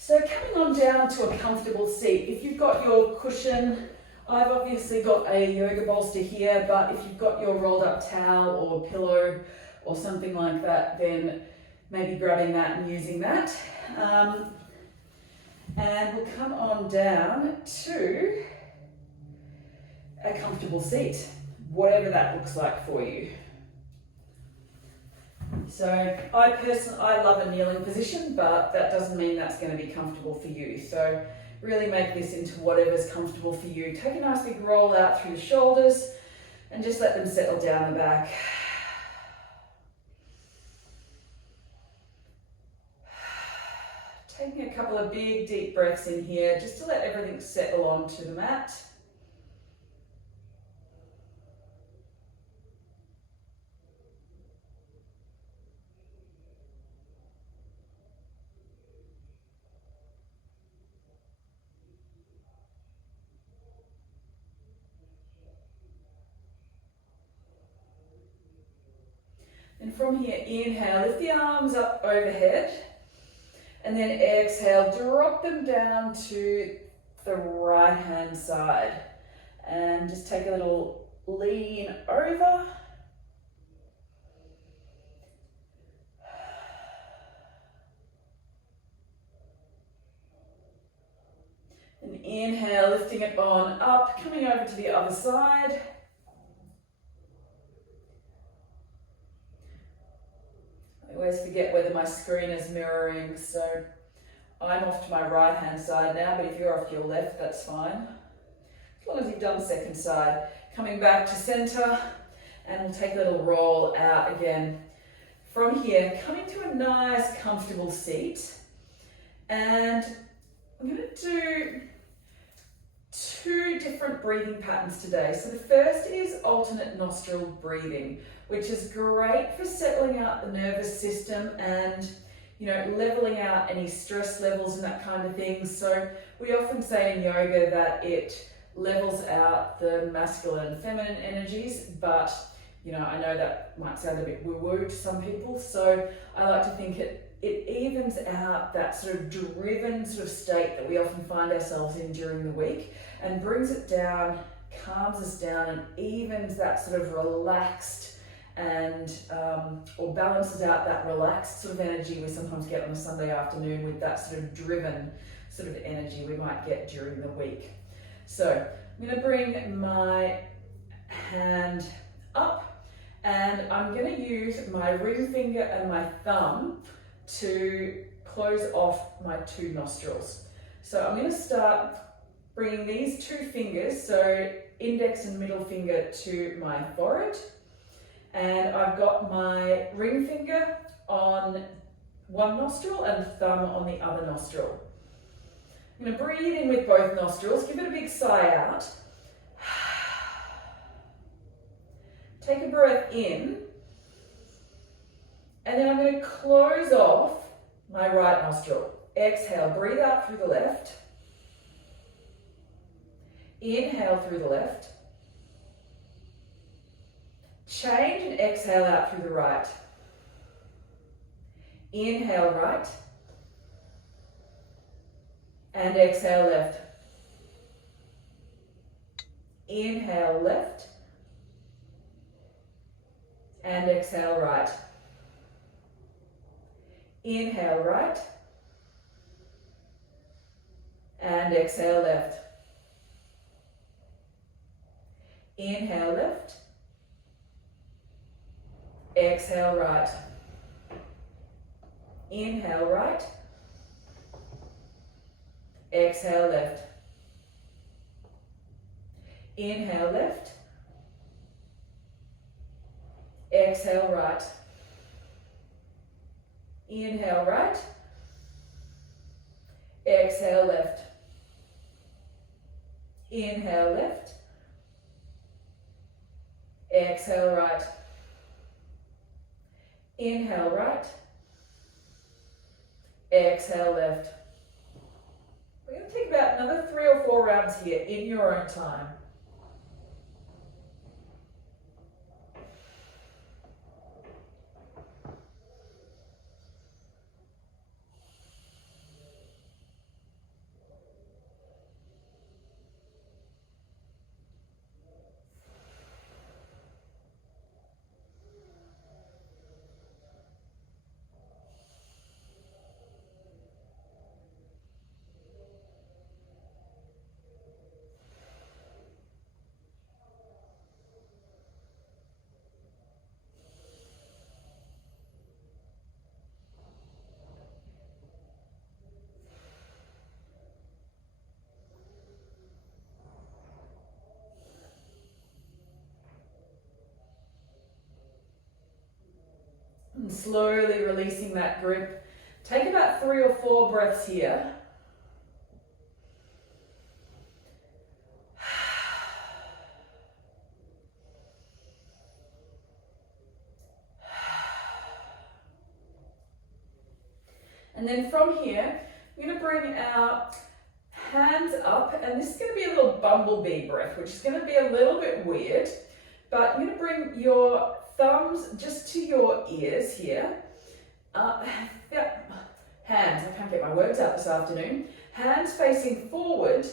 So coming on down to a comfortable seat. If you've got your cushion, I've obviously got a yoga bolster here, but if you've got your rolled up towel or pillow or something like that, then maybe grabbing that and using that. And we'll come on down to a comfortable seat, whatever that looks like for you. So I love a kneeling position, but that doesn't mean that's going to be comfortable for you. So really make this into whatever's comfortable for you. Take a nice big roll out through the shoulders and just let them settle down the back. Taking a couple of big deep breaths in here just to let everything settle onto the mat. And from here, inhale, lift the arms up overhead. And then exhale, drop them down to the right hand side. And just take a little lean over. And inhale, lifting it on up, coming over to the other side. I always forget whether my screen is mirroring, so I'm off to my right hand side now, but if you're off your left, that's fine. As long as you've done second side. Coming back to center, and we'll take a little roll out again. From here, coming to a nice, comfortable seat, and I'm going to do two different breathing patterns today. So the first is alternate nostril breathing, which is great for settling out the nervous system and, you know, leveling out any stress levels and that kind of thing. So we often say in yoga that it levels out the masculine and feminine energies, but you know, I know that might sound a bit woo-woo to some people, so I like to think it evens out that sort of driven sort of state that we often find ourselves in during the week and brings it down, calms us down, and evens that sort of relaxed and or balances out that relaxed sort of energy we sometimes get on a Sunday afternoon with that sort of driven sort of energy we might get during the week. So I'm going to bring my hand up and I'm going to use my ring finger and my thumb to close off my two nostrils. So I'm going to start bringing these two fingers, so index and middle finger, to my forehead, and I've got my ring finger on one nostril and thumb on the other nostril. I'm going to breathe in with both nostrils, give it a big sigh out. Take a breath in, and then I'm going to close off my right nostril. Exhale, breathe out through the left. Inhale through the left. Change and exhale out through the right. Inhale right. And exhale left. Inhale left. And exhale right. Inhale right. And exhale left. Inhale left. Exhale right. Inhale right. Exhale left. Inhale left. Exhale right. Inhale right. Exhale left. Inhale left. Exhale right. Inhale right. Exhale left. We're going to take about another 3 or 4 rounds here in your own time. And slowly releasing that grip. Take about 3 or 4 breaths here. And then from here, we're going to bring our hands up, and this is going to be a little bumblebee breath, which is going to be a little bit weird, but you're going to bring your thumbs just to your ears here. Hands, I can't get my words out this afternoon. Hands facing forward,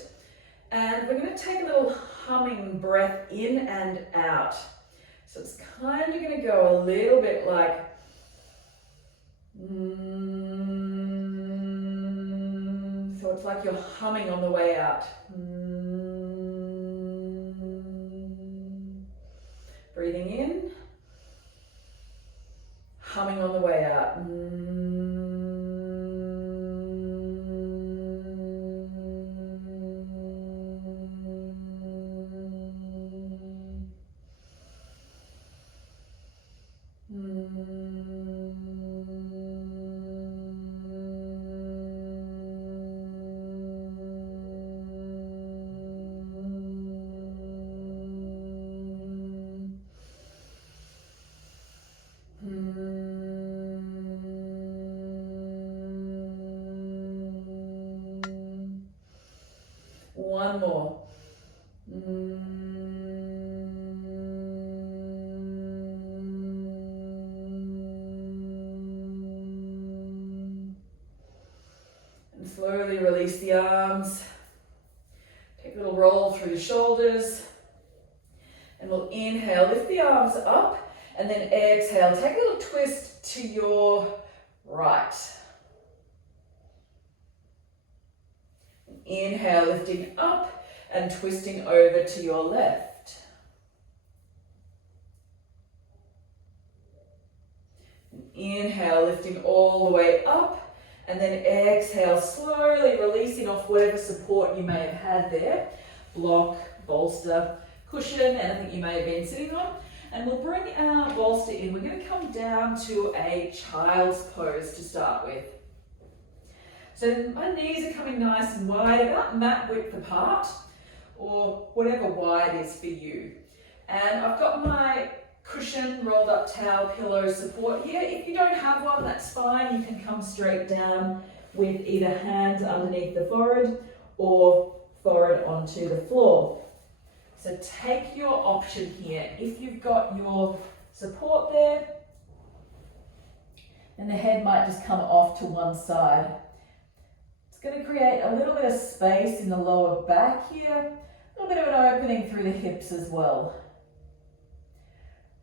and we're going to take a little humming breath in and out. So it's kind of going to go a little bit like so it's like you're humming on the way out. Breathing in, humming on the way out. One more. And slowly release the arms. Take a little roll through the shoulders. And we'll inhale, lift the arms up, and then exhale. Take a little twist to your right. Inhale, lifting up and twisting over to your left. Inhale, lifting all the way up, and then exhale, slowly releasing off whatever support you may have had there. Block, bolster, cushion, anything you may have been sitting on. And we'll bring our bolster in. We're going to come down to a child's pose to start with. So my knees are coming nice and wide, about mat width apart, or whatever wide is for you. And I've got my cushion, rolled up towel, pillow support here. If you don't have one, that's fine. You can come straight down with either hands underneath the forehead or forehead onto the floor. So take your option here. If you've got your support there, then the head might just come off to one side. It's going to create a little bit of space in the lower back here, a little bit of an opening through the hips as well.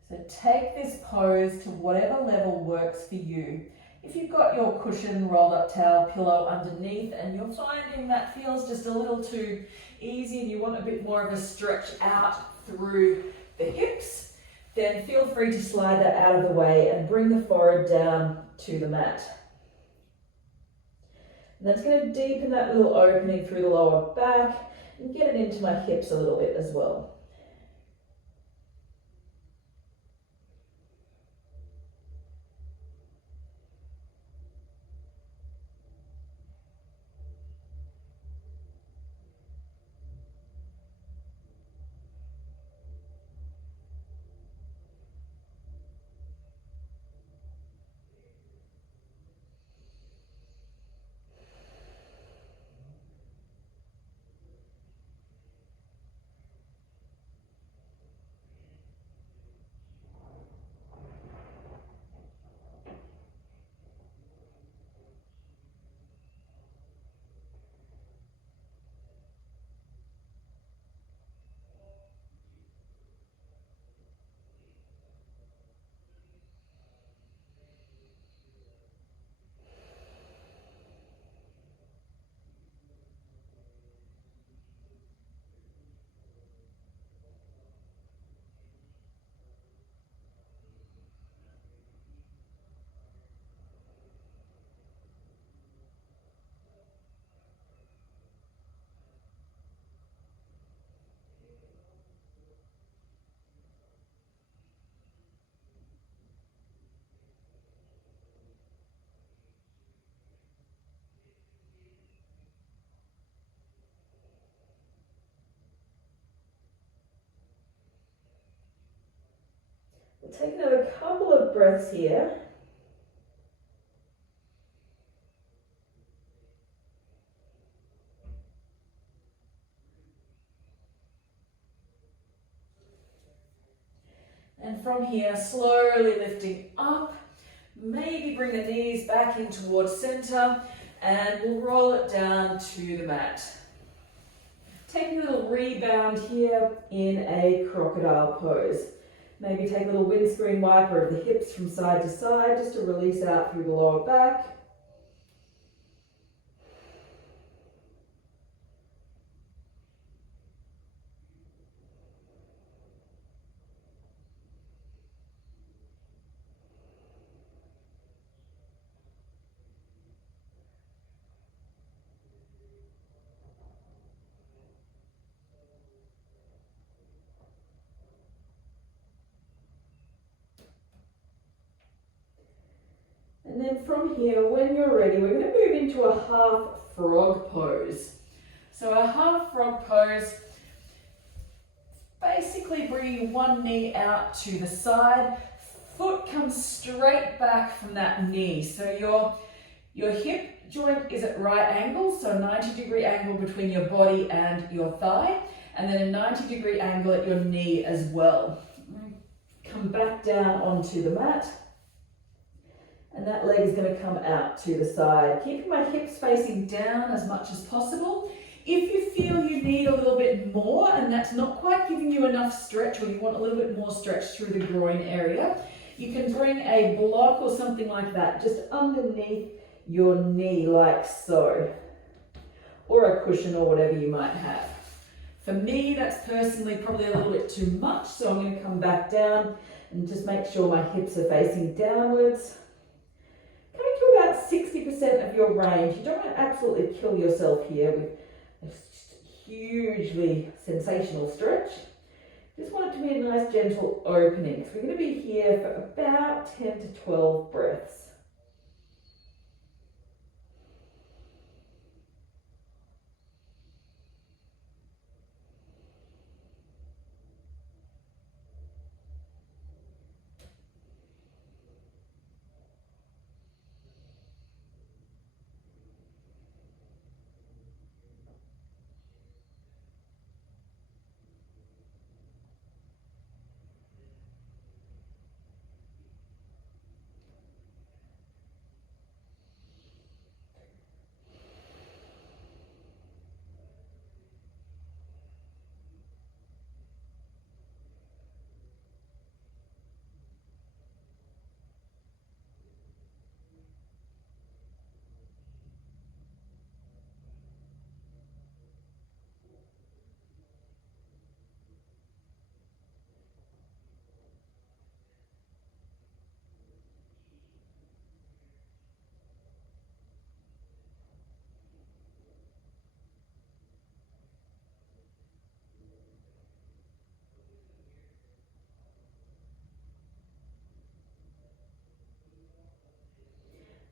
So take this pose to whatever level works for you. If you've got your cushion, rolled up towel, pillow underneath, and you're finding that feels just a little too easy and you want a bit more of a stretch out through the hips, then feel free to slide that out of the way and bring the forehead down to the mat. And that's going to deepen that little opening through the lower back and get it into my hips a little bit as well. We'll take another couple of breaths here. And from here, slowly lifting up, maybe bring the knees back in towards center, and we'll roll it down to the mat. Taking a little rebound here in a crocodile pose. Maybe take a little windscreen wiper of the hips from side to side just to release out through the lower back. And then from here, when you're ready, we're going to move into a half frog pose. So a half frog pose, basically bringing one knee out to the side, foot comes straight back from that knee. So your hip joint is at right angle, so a 90-degree angle between your body and your thigh, and then a 90-degree angle at your knee as well. Come back down onto the mat. And that leg is going to come out to the side. Keeping my hips facing down as much as possible. If you feel you need a little bit more and that's not quite giving you enough stretch, or you want a little bit more stretch through the groin area, you can bring a block or something like that just underneath your knee like so. Or a cushion or whatever you might have. For me, that's personally probably a little bit too much, so I'm going to come back down and just make sure my hips are facing downwards. Coming to about 60% of your range. You don't want to absolutely kill yourself here with a hugely sensational stretch. Just want it to be a nice gentle opening. So we're going to be here for about 10 to 12 breaths.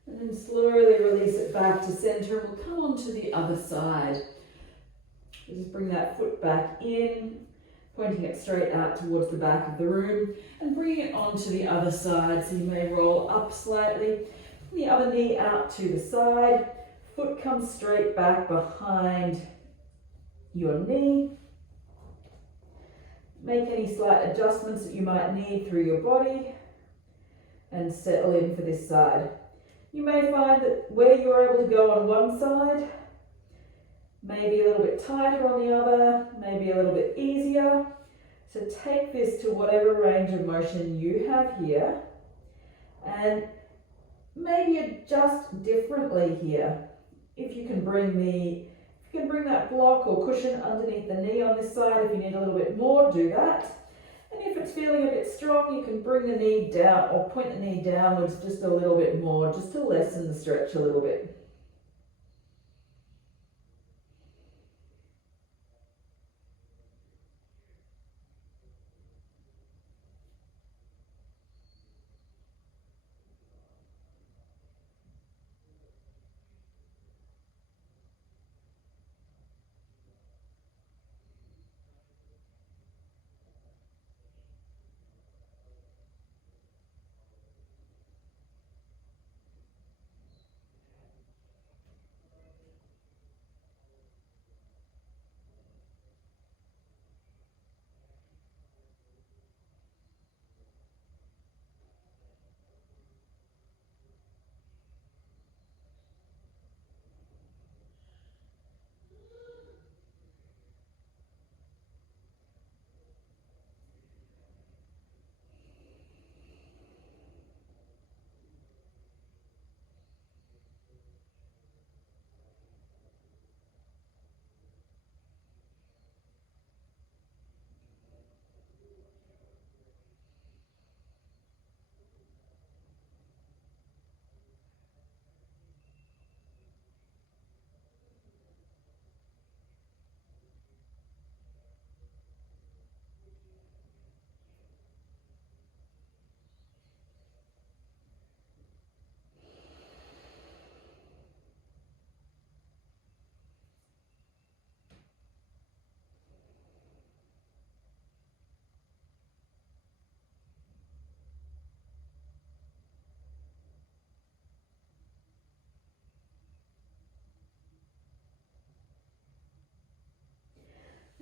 And then slowly release it back to center. We'll come onto the other side. We'll just bring that foot back in, pointing it straight out towards the back of the room, and bring it onto the other side. So you may roll up slightly, the other knee out to the side, foot comes straight back behind your knee. Make any slight adjustments that you might need through your body and settle in for this side. You may find that where you're able to go on one side, maybe a little bit tighter on the other, maybe a little bit easier. So take this to whatever range of motion you have here and maybe adjust differently here. If you can bring that block or cushion underneath the knee on this side, if you need a little bit more, do that. And if it's feeling a bit strong, you can bring the knee down or point the knee downwards just a little bit more, just to lessen the stretch a little bit.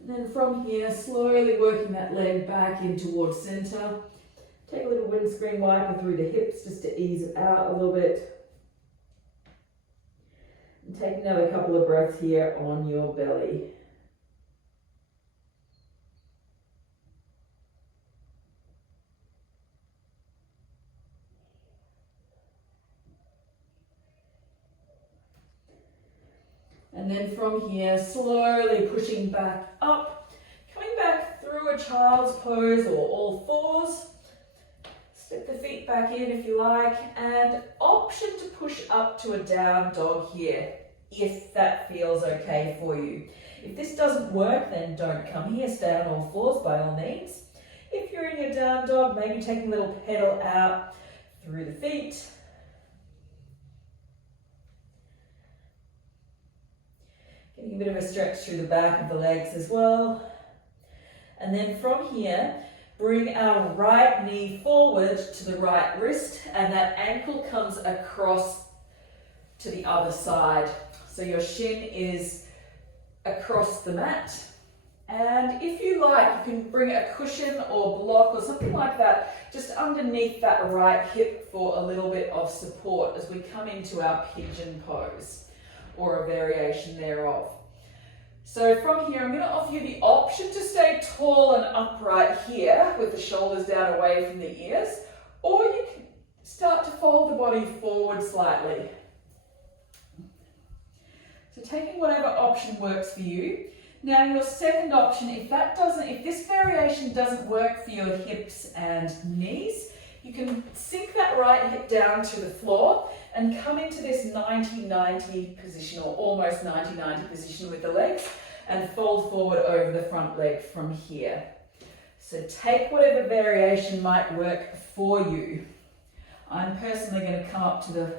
And then from here, slowly working that leg back in towards center. Take a little windscreen wiper through the hips just to ease it out a little bit. And take another couple of breaths here on your belly. And then from here, slowly pushing back up, coming back through a child's pose or all fours. Step the feet back in if you like, and option to push up to a down dog here, if that feels okay for you. If this doesn't work, then don't come here, stay on all fours by all means. If you're in your down dog, maybe take a little pedal out through the feet. Getting a bit of a stretch through the back of the legs as well. And then from here, bring our right knee forward to the right wrist, and that ankle comes across to the other side. So your shin is across the mat. And if you like, you can bring a cushion or block or something like that just underneath that right hip for a little bit of support as we come into our pigeon pose, or a variation thereof. So from here, I'm going to offer you the option to stay tall and upright here with the shoulders down away from the ears, or you can start to fold the body forward slightly. So taking whatever option works for you. Now your second option, if this variation doesn't work for your hips and knees, you can sink that right hip down to the floor and come into this 90-90 position, or almost 90-90 position with the legs, and fold forward over the front leg from here. So take whatever variation might work for you. I'm personally going to come up to the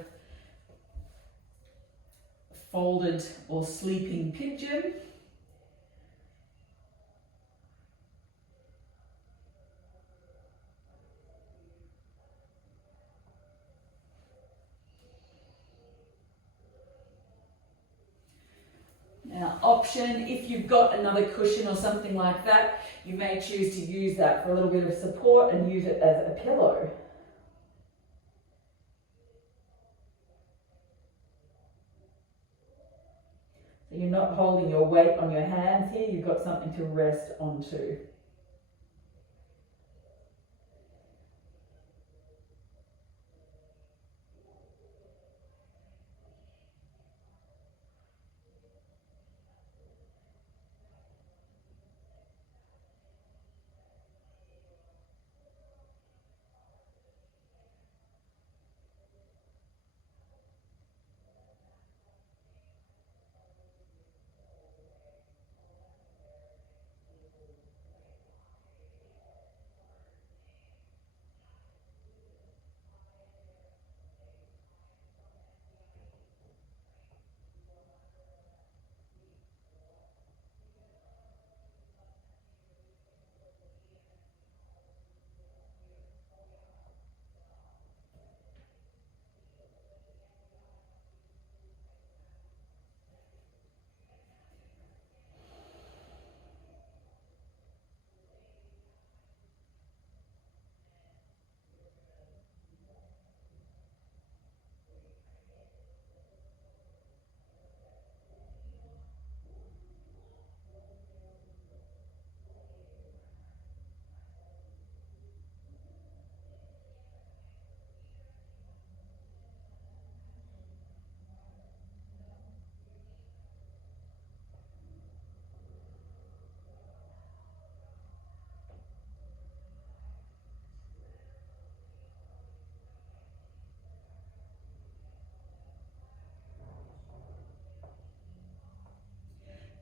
folded or sleeping pigeon. Now, option, if you've got another cushion or something like that, you may choose to use that for a little bit of support and use it as a pillow. So you're not holding your weight on your hands here, you've got something to rest onto.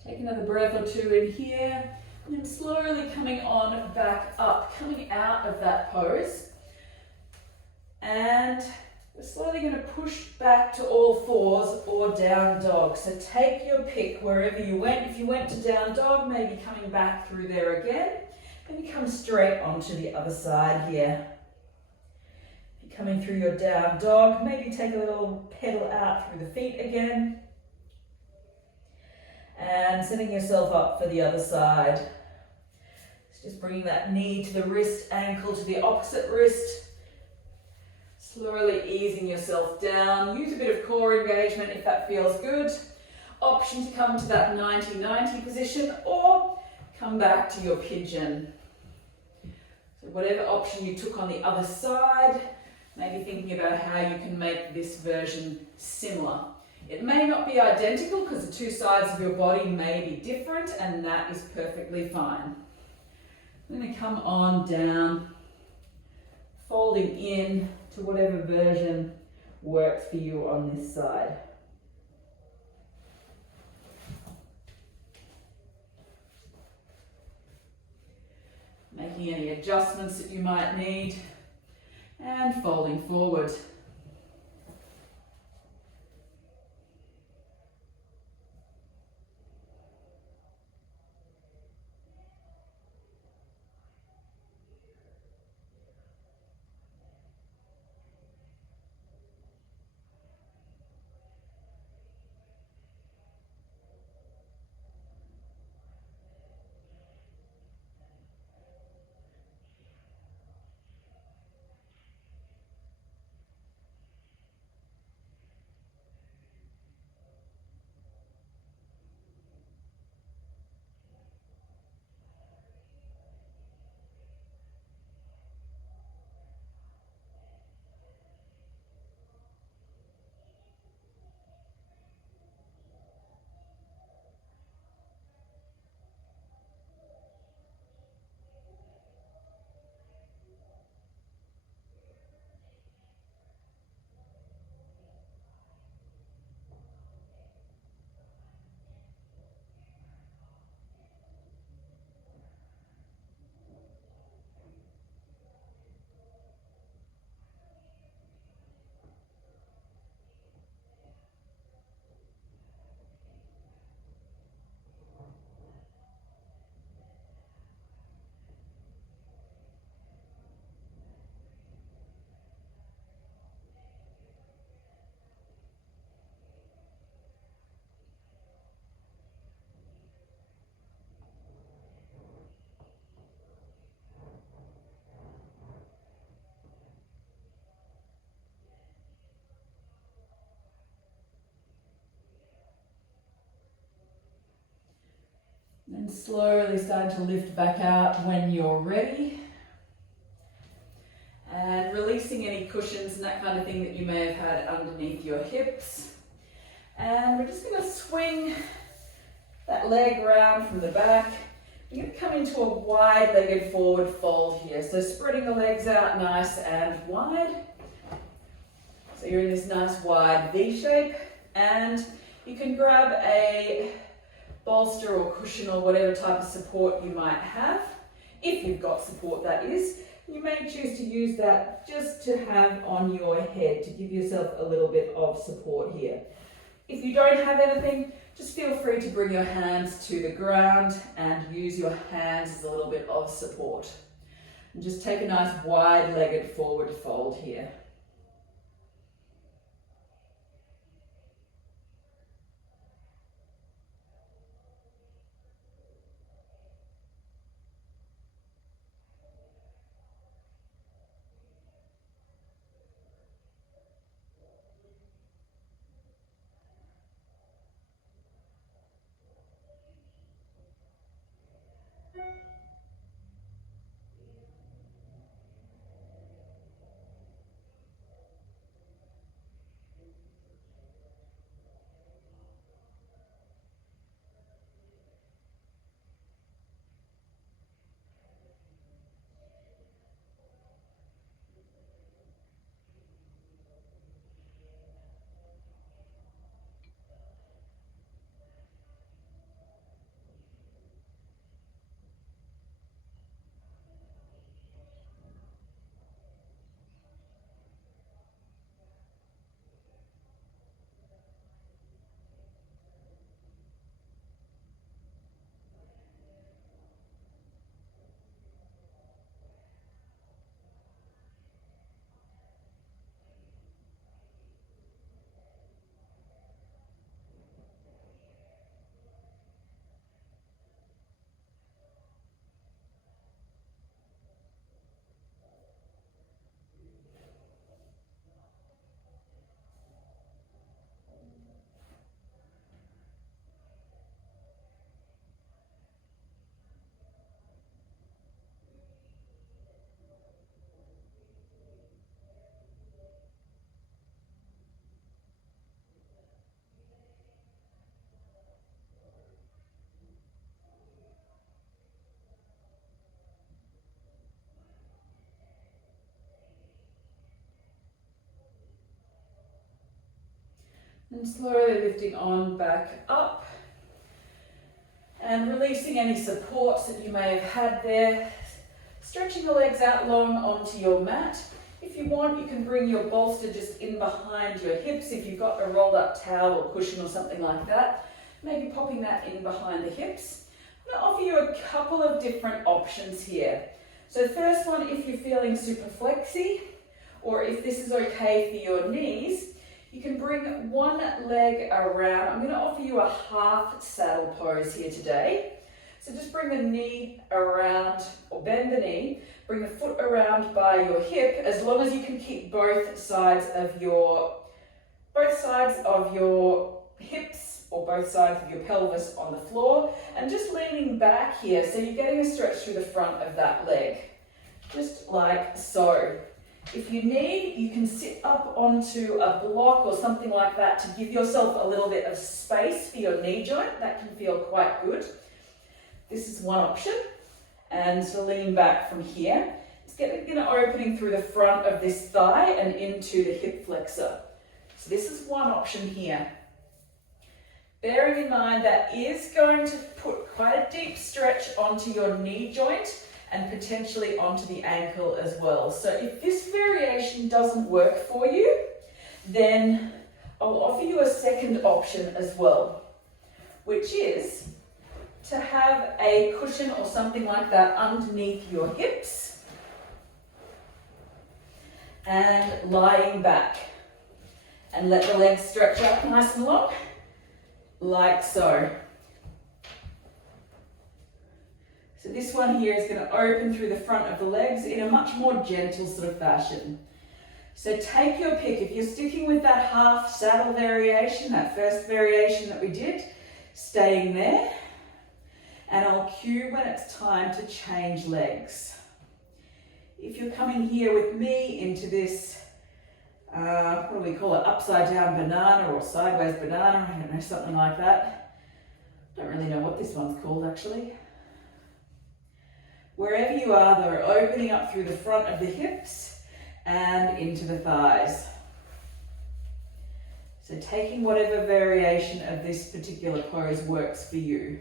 Take another breath or two in here, and then slowly coming on back up, coming out of that pose. And we're slowly going to push back to all fours or down dog. So take your pick wherever you went. If you went to down dog, maybe coming back through there again. Then you come straight onto the other side here. If you're coming through your down dog, maybe take a little pedal out through the feet again. And setting yourself up for the other side. So just bringing that knee to the wrist, ankle to the opposite wrist. Slowly easing yourself down. Use a bit of core engagement if that feels good. Option to come to that 90-90 position or come back to your pigeon. So whatever option you took on the other side, maybe thinking about how you can make this version similar. It may not be identical because the two sides of your body may be different, and that is perfectly fine. I'm going to come on down, folding in to whatever version works for you on this side. Making any adjustments that you might need, and folding forward. And slowly starting to lift back out when you're ready. And releasing any cushions and that kind of thing that you may have had underneath your hips. And we're just going to swing that leg round from the back. You're going to come into a wide-legged forward fold here. So spreading the legs out nice and wide. So you're in this nice wide V shape. And you can grab a bolster or cushion or whatever type of support you might have. If you've got support, that is. You may choose to use that just to have on your head to give yourself a little bit of support here. If you don't have anything, just feel free to bring your hands to the ground and use your hands as a little bit of support. And just take a nice wide-legged forward fold here. And slowly lifting on back up. And releasing any supports that you may have had there. Stretching the legs out long onto your mat. If you want, you can bring your bolster just in behind your hips if you've got a rolled up towel or cushion or something like that. Maybe popping that in behind the hips. I'm going to offer you a couple of different options here. So the first one, if you're feeling super flexy, or if this is okay for your knees, you can bring one leg around. I'm going to offer you a half saddle pose here today. So just bring the knee around, or bend the knee, bring the foot around by your hip, as long as you can keep both sides of your hips or both sides of your pelvis on the floor, and just leaning back here, so you're getting a stretch through the front of that leg, just like so. If you need, you can sit up onto a block or something like that to give yourself a little bit of space for your knee joint. That can feel quite good. This is one option, and so lean back from here. Just get an opening through the front of this thigh and into the hip flexor. So this is one option here. Bearing in mind that is going to put quite a deep stretch onto your knee joint and potentially onto the ankle as well. So if this variation doesn't work for you, then I'll offer you a second option as well, which is to have a cushion or something like that underneath your hips and lying back, and let the legs stretch out nice and long, like so. So this one here is going to open through the front of the legs in a much more gentle sort of fashion. So take your pick. If you're sticking with that half saddle variation, that first variation that we did, staying there. And I'll cue when it's time to change legs. If you're coming here with me into this, what do we call it, upside down banana or sideways banana, I don't know, something like that. Don't really know what this one's called actually. Wherever you are, they're opening up through the front of the hips and into the thighs. So taking whatever variation of this particular pose works for you.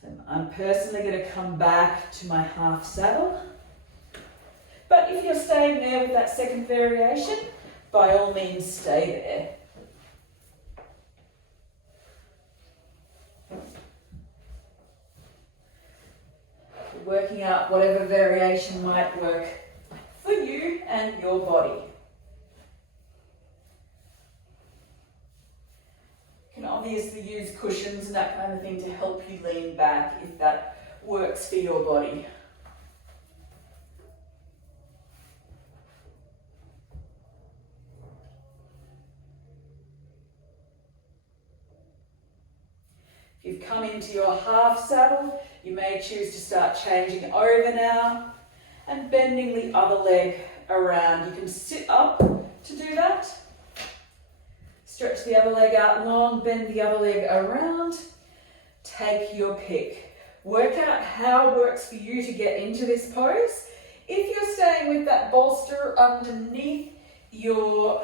So I'm personally going to come back to my half saddle. But if you're staying there with that second variation, by all means stay there. Working out whatever variation might work for you and your body. You can obviously use cushions and that kind of thing to help you lean back if that works for your body. If you've come into your half saddle, you may choose to start changing over now and bending the other leg around. You can sit up to do that. Stretch the other leg out long, bend the other leg around. Take your pick. Work out how it works for you to get into this pose. If you're staying with that bolster underneath your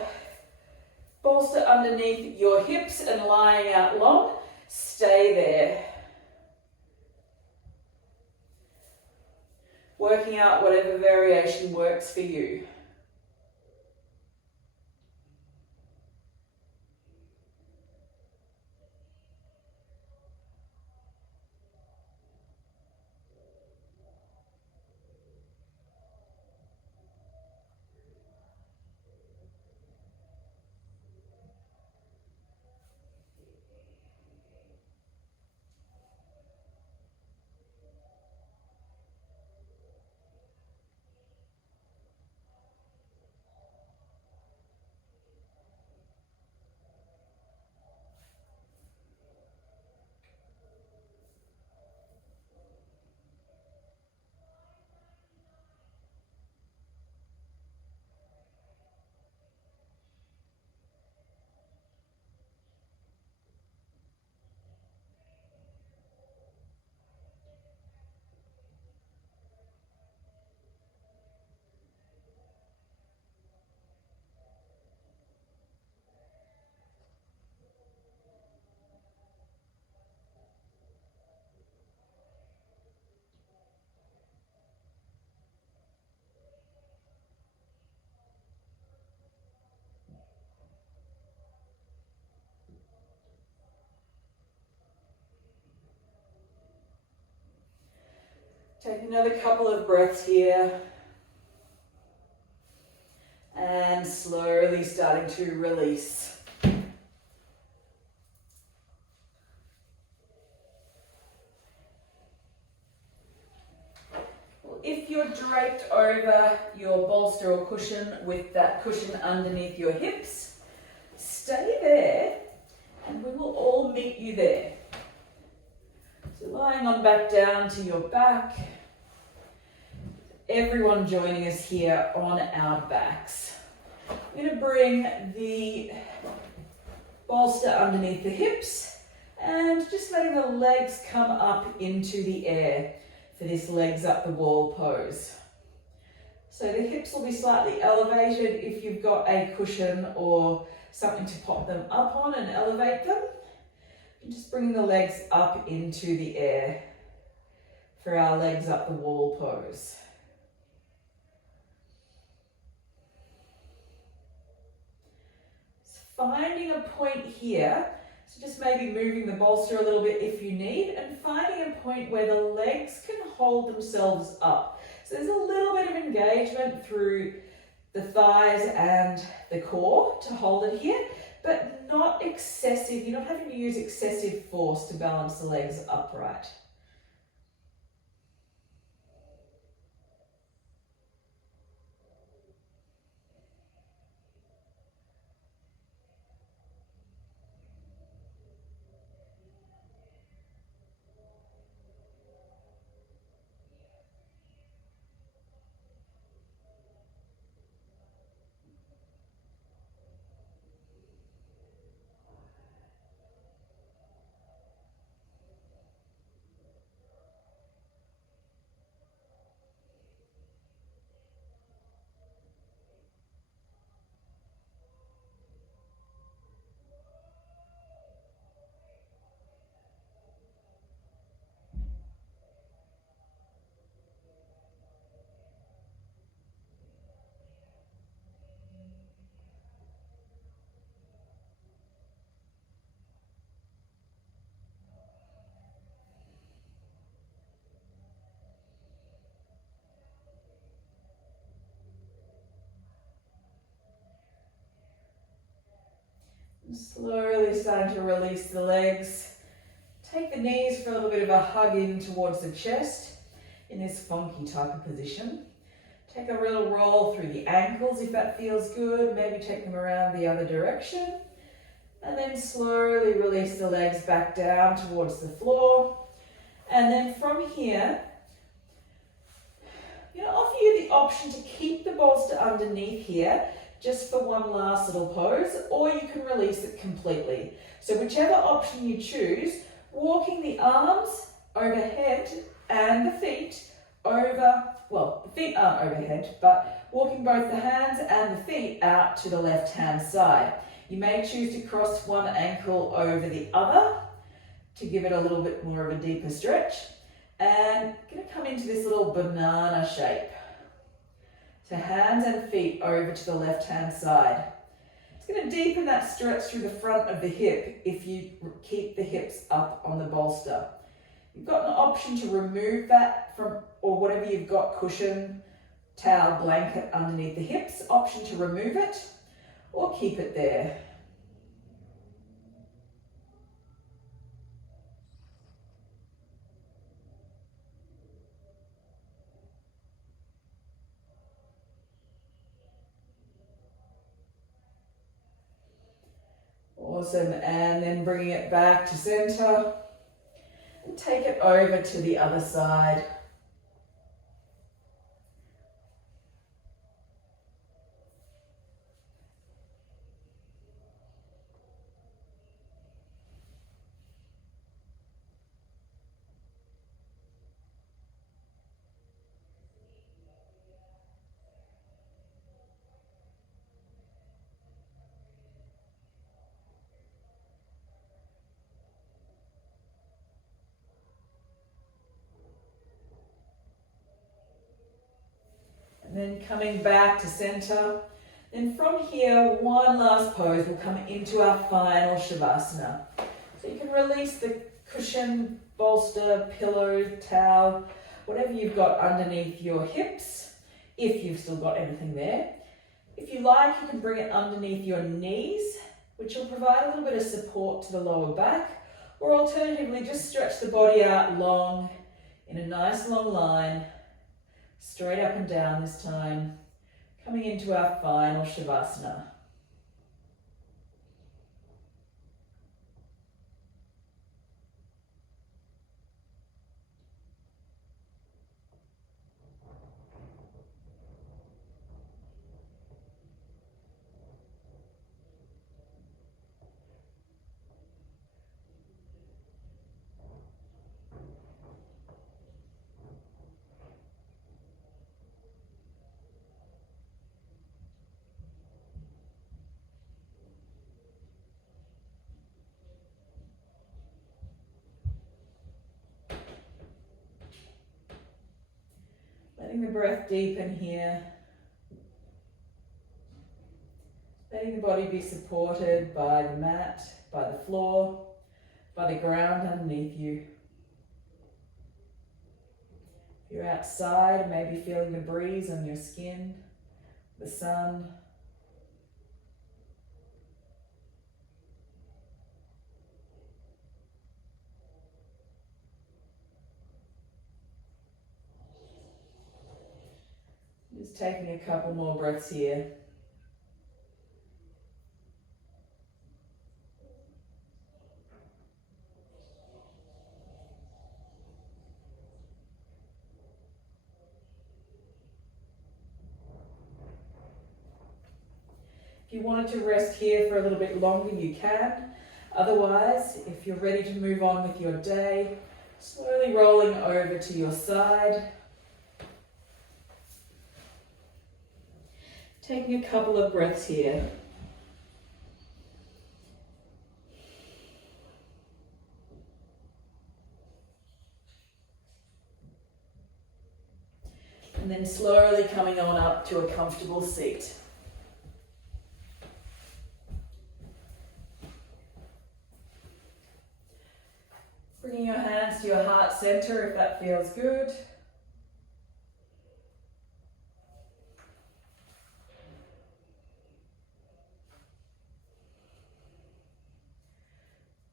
hips and lying out long, stay there. Working out whatever variation works for you. Take another couple of breaths here. And slowly starting to release. If you're draped over your bolster or cushion with that cushion underneath your hips, stay there and we will all meet you there. So lying on back down to your back, everyone joining us here on our backs. I'm going to bring the bolster underneath the hips and just letting the legs come up into the air for this legs up the wall pose. So the hips will be slightly elevated if you've got a cushion or something to pop them up on and elevate them. And just bringing the legs up into the air for our legs up the wall pose. So finding a point here, so just maybe moving the bolster a little bit if you need, and finding a point where the legs can hold themselves up. So there's a little bit of engagement through the thighs and the core to hold it here, but not excessive. You're not having to use excessive force to balance the legs upright. Slowly starting to release the legs. Take the knees for a little bit of a hug in towards the chest in this funky type of position. Take a little roll through the ankles if that feels good. Maybe take them around the other direction. And then slowly release the legs back down towards the floor. And then from here, I'm going to offer you the option to keep the bolster underneath here just for one last little pose, or you can release it completely. So whichever option you choose, walking the arms overhead and the feet over, well, the feet aren't overhead, but walking both the hands and the feet out to the left-hand side. You may choose to cross one ankle over the other to give it a little bit more of a deeper stretch. And going to come into this little banana shape. So hands and feet over to the left-hand side. It's going to deepen that stretch through the front of the hip if you keep the hips up on the bolster. You've got an option to remove that from, or whatever you've got, cushion, towel, blanket underneath the hips, option to remove it or keep it there. Awesome, and then bringing it back to center and take it over to the other side. And then coming back to center. Then from here, one last pose. We'll come into our final Shavasana. So you can release the cushion, bolster, pillow, towel, whatever you've got underneath your hips, if you've still got anything there. If you like, you can bring it underneath your knees, which will provide a little bit of support to the lower back, or alternatively, just stretch the body out long in a nice long line, straight up and down this time, coming into our final Shavasana. Letting the breath deepen here. Letting the body be supported by the mat, by the floor, by the ground underneath you. If you're outside, maybe feeling the breeze on your skin, the sun. Just taking a couple more breaths here. If you wanted to rest here for a little bit longer, you can. Otherwise, if you're ready to move on with your day, slowly rolling over to your side. Taking a couple of breaths here. And then slowly coming on up to a comfortable seat. Bringing your hands to your heart center if that feels good.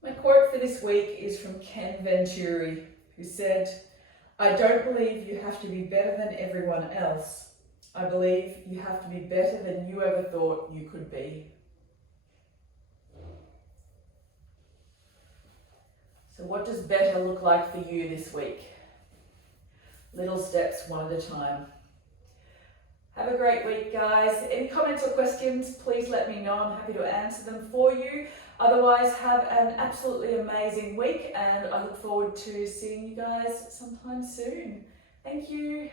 My quote for this week is from Ken Venturi, who said, "I don't believe you have to be better than everyone else. I believe you have to be better than you ever thought you could be." So what does better look like for you this week? Little steps, one at a time. Have a great week, guys. Any comments or questions, please let me know. I'm happy to answer them for you. Otherwise, have an absolutely amazing week, and I look forward to seeing you guys sometime soon. Thank you.